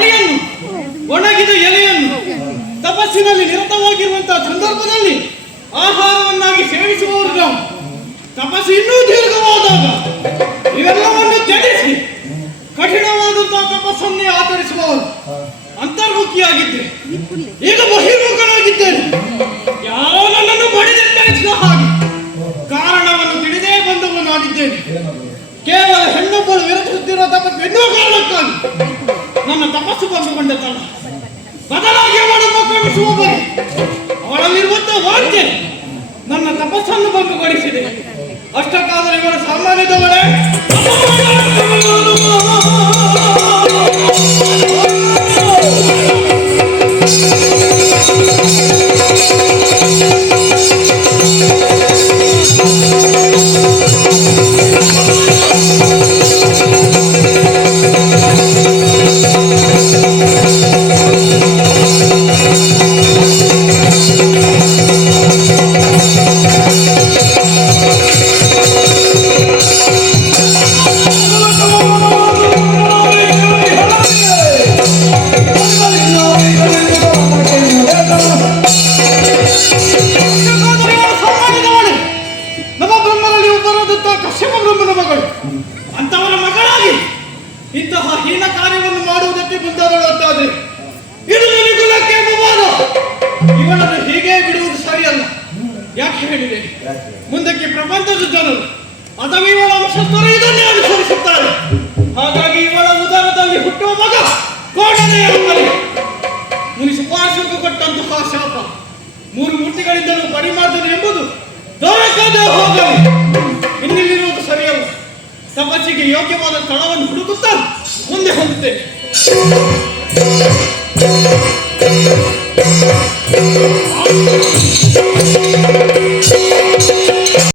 ಗಾಳಿಯನ್ನು ಒಣಗಿದ ಎಲೆಯನ್ನು ತಪಸ್ಸಿನಲ್ಲಿ ನಿರತವಾಗಿರುವಂತಹ ಸಂದರ್ಭದಲ್ಲಿ ಆಹಾರವನ್ನಾಗಿ ಸೇವಿಸುವವರು ನಾವು. ತಪಸ್ಸು ಇನ್ನೂ ದೀರ್ಘವಾದಾಗ ಇವೆಲ್ಲವನ್ನು ತ್ಯಜಿಸಿ ಕಠಿಣವಾದಂತಹ ತಪಸ್ಸನ್ನೇ ಆಚರಿಸುವವರು. ಅಂತರ್ಮುಖಿಯಾಗಿದ್ದೆ, ಈಗ ಬಹಿರ್ಮುಖನಾಗಿದ್ದೇನೆ. ಯಾವ ನನ್ನನ್ನು ಬಡಿದೆತ್ತರಿಸಿದ ಹಾಗೆ ಕಾರಣವನ್ನು ತಿಳಿದೇ ಬಂದವನಾಗಿದ್ದೇನೆ. ಕೇವಲ ಹೆಣ್ಣೊಬ್ಬಳು ವಿರಚಿಸುತ್ತಿರುವ ತಪಸ್ಸು ಎನ್ನುವ ಕಾರಣಕ್ಕಾಗಿ ನನ್ನ ತಪಸ್ಸು ಭಂಗಗೊಂಡತಲ್ಲ. ಬದಲಾಗಿ ಅವಳನ್ನು ಕ್ರಮಿಸುವ ಬಗೆ ಅವಳಲ್ಲಿರುವಂತಹ ವಾಂಛೆ ನನ್ನ ತಪಸ್ಸನ್ನು ಭಂಗಗೊಳಿಸಿದೆ. ಅಷ್ಟಕ್ಕಾದರೆ ಇವಳ ಸಾಮಾನ್ಯದವಳೇ ಅಂತವರ ಮಗಳಾಗಿ ಇಂತಹ ಹೀನ ಕಾರ್ಯವನ್ನು ಮಾಡುವುದಕ್ಕೆ ಮುಂದಾದಳಾದರೆ ಇದು ನಿಗುಲಕ್ಕೆ ಅಪವಾದ. ಇವನನ್ನು ಹೀಗೆ ಬಿಡುವುದು ಸರಿಯಲ್ಲ. ಯಾಕೆ ಹೇಳಿದೆ? ಮುಂದಕ್ಕೆ ಪ್ರಪಂಚದ ಜನರು ಅಥವಾ ಇವಳ ವಂಶಸ್ಥರು ಇದನ್ನೇ ಅನುಸರಿಸುತ್ತಾರೆ. ಹಾಗಾಗಿ ಇವಳ ಉದರದಲ್ಲಿ ಹುಟ್ಟುವ ಮಗ ಕೋಣನೆ ಆಗಲಿ. ಮುನಿ ಸುಪಾರ್ಶ್ವಕ್ಕೆ ಕೊಟ್ಟಂತಹ ಶಾಪ 3 ಮೂರ್ತಿಗಳಿಂದಲೂ ಪರಿಮಾರ್ಜನೆ ಎಂಬುದು ದೊರಕದೆ ಹೋಗಲಿ. ಇನ್ನಿಲ್ಲಿರುವುದು ಸರಿಯಲ್ಲ. ತಪಸ್ಸಿಗೆ ಯೋಗ್ಯವಾದ ಸ್ಥಳವನ್ನು ಹುಡುಕುತ್ತಾ ಮುಂದೆ ಹೋಗುತ್ತೇನೆ.